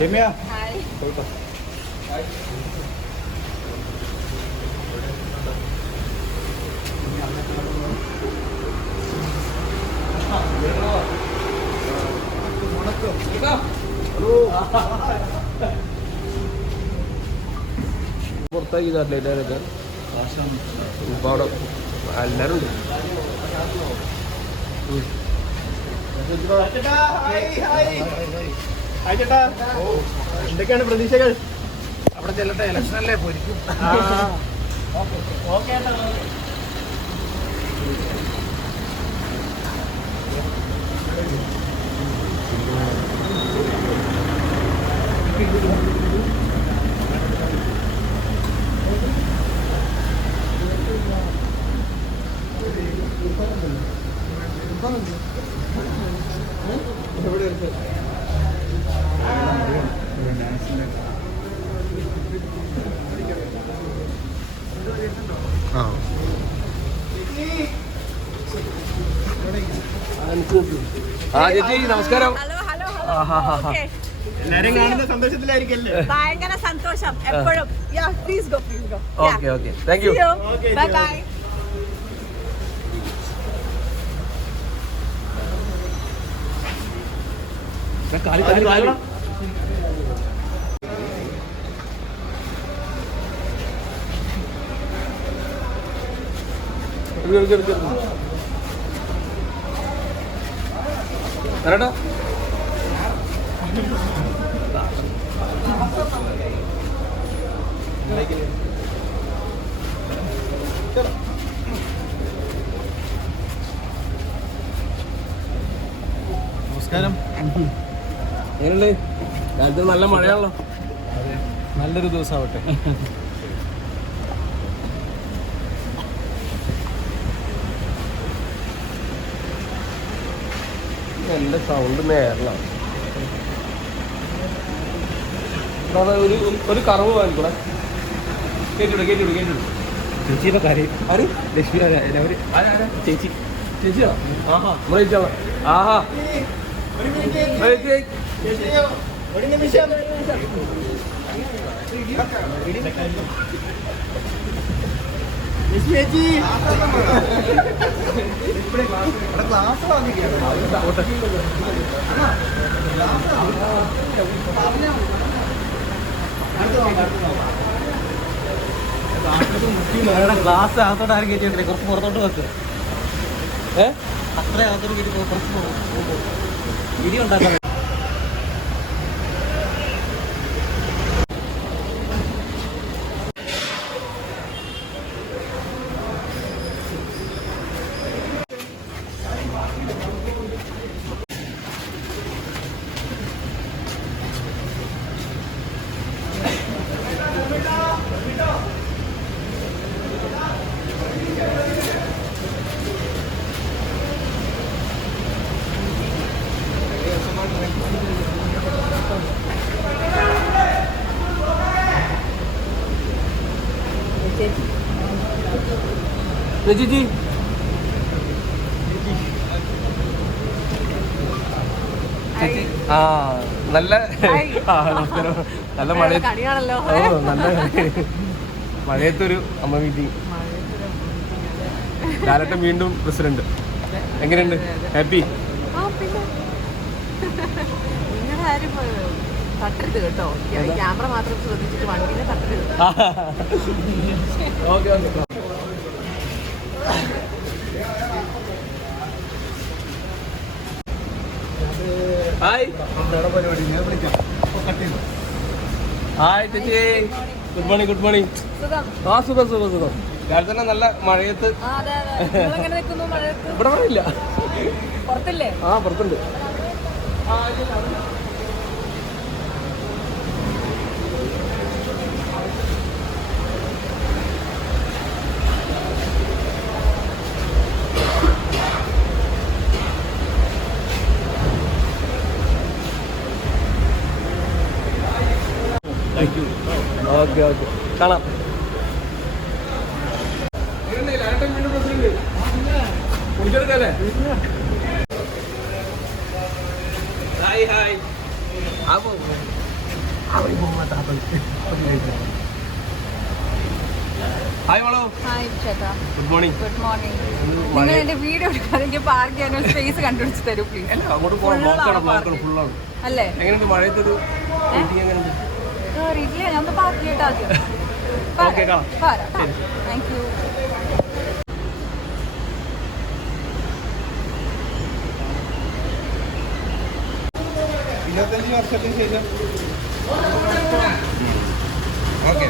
രമ്യ പുറത്താക്കി ലേറ്റായിട്ട് ഇപ്പൊ അവിടെ എല്ലാരും ഉണ്ട്. എന്തൊക്കെയാണ് പ്രതീക്ഷകൾ? അവിടെ ചെല്ലട്ടെ, ഇലക്ഷനല്ലേ പോയിരിക്കും. ചേച്ചി നമസ്കാരം. എല്ലാരും കാണുന്ന സന്തോഷത്തിലായിരിക്കല്ലേ? ഭയങ്കര സന്തോഷം എപ്പോഴും. Okay okay, thank you. Bye bye. വരട്ടോ. നമസ്കാരം. എങ്ങനെയുണ്ട്? കാലത്ത് നല്ല മഴയാണല്ലോ. നല്ലൊരു ദിവസമാവട്ടെ. എന്റെ സൗണ്ട് നേരലാണ്. ഒരു കറവ് വാങ്ങിക്കൂടെ? കേട്ടിവിടെ കേട്ടിവിടെ കേട്ടിവിടെ. ചേച്ചിയുടെ കാര്യം ആര്? ലക്ഷ്മി ചേച്ചി. ചേച്ചിയാ? ആഹാ, നമ്മളെ ചേച്ചിയാണോ? ആഹാ, ഒരു നിമിഷം. ചേച്ചി ക്ലാസ് ഗ്ലാസ് അകത്തോട്ട് ആരും കയറ്റിയിട്ടില്ല. കുറച്ച് പുറത്തോട്ട് വെക്ക്. അത്ര അകത്തോട്ട് കയറ്റി കുറച്ച് വീഡിയോ ഉണ്ടാക്കാൻ. ചേച്ചി ആ നല്ല നമസ്കാരം. നല്ല മഴ. നല്ല മഴയത്തൊരു അമ്മ മീറ്റിംഗ്. ലാലേട്ടൻ വീണ്ടും പ്രസിഡന്റ്. എങ്ങനെയുണ്ട്? ഹാപ്പി? തട്ടരുത് കേട്ടോ. ക്യാമറ മാത്രം ശ്രദ്ധിച്ചിട്ട് വണ്ടിനെ തട്ടരുത്. Okay okay. ഹായ്. ഹായ് ചേച്ചി. Good morning. Good morning. ആ സുഖം സുഖം സുഖം. രാവിലെ തന്നെ നല്ല മഴയത്ത്. ഇവിടെ മഴയില്ല. പുറത്തില്ലേ? ആ പുറത്തുണ്ട്. ഓക്കെ ഓക്കെ, കാണാം. കുടിച്ചെടുക്കല്ലേ? ഹായ് ഹായ് അപ്പൊ ഹായ് മോളോ. ഹായ് ചേട്ടാ. Good morning. Good morning. നിങ്ങൾ എന്റെ വീഡിയോ എടുക്കാൻ എനിക്ക് പാർക്ക് ചെയ്യാൻ സ്പേസ് കണ്ടുപിടിച്ച് തരൂ പ്ലീസ്. അല്ല അങ്ങോട്ട് പോകാൻ ബ്ലോക്കാണ് ഫുള്ളാണ്. അല്ലേ എങ്ങനെയുണ്ട് മഴയത്തൊരു എങ്ങനെയുണ്ട്? കയറിയിട്ടില്ല, ഞാൻ പാർക്ക് ചെയ്തിട്ട് ആദ്യം ഓക്കെ കാണാം. Thank you. വർഷത്തിന് ശേഷം ഓക്കെ.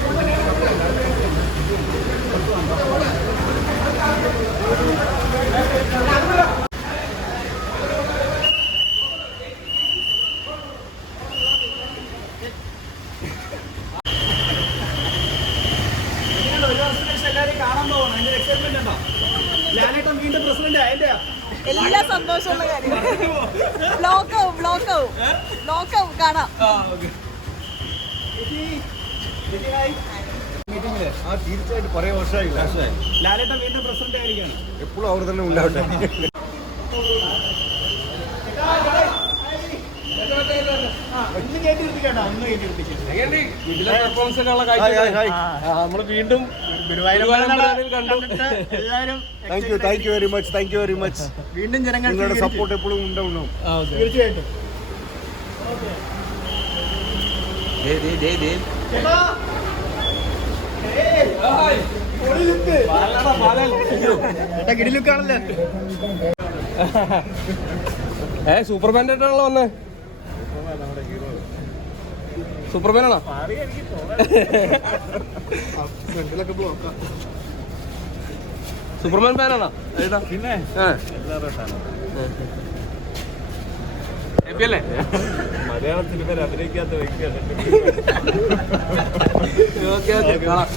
എല്ലാ സന്തോഷമുള്ള കാര്യം. ബ്ലോക്കാവും കാണാം. തീർച്ചയായിട്ടും കുറെ വർഷമായി ലാലേട്ടൻ വീണ്ടും പ്രസിഡന്റ് ആയിരിക്കാണ്. എപ്പോഴും അവർ തന്നെ ഉണ്ടാവട്ടെ. നമ്മള് വീണ്ടും കണ്ടു. Thank you very much. വീണ്ടും ജനങ്ങൾ നിങ്ങളുടെ സപ്പോർട്ട് എപ്പോഴും ഉണ്ടാവണം. തീർച്ചയായിട്ടും. സൂപ്പർമാൻ ആയിട്ടാണല്ലോ വന്നേ. സൂപ്പർമാനാണോ? സൂപ്പർമാൻ ഫാനാണോ ഏട്ടാ? പിന്നെ ഹാപ്പിയല്ലേ? മലയാള സിനിമയിൽ അഭിനയിക്കാത്ത വ്യക്തിയാണ്. ഓക്കെ ഓക്കെ കാണാം.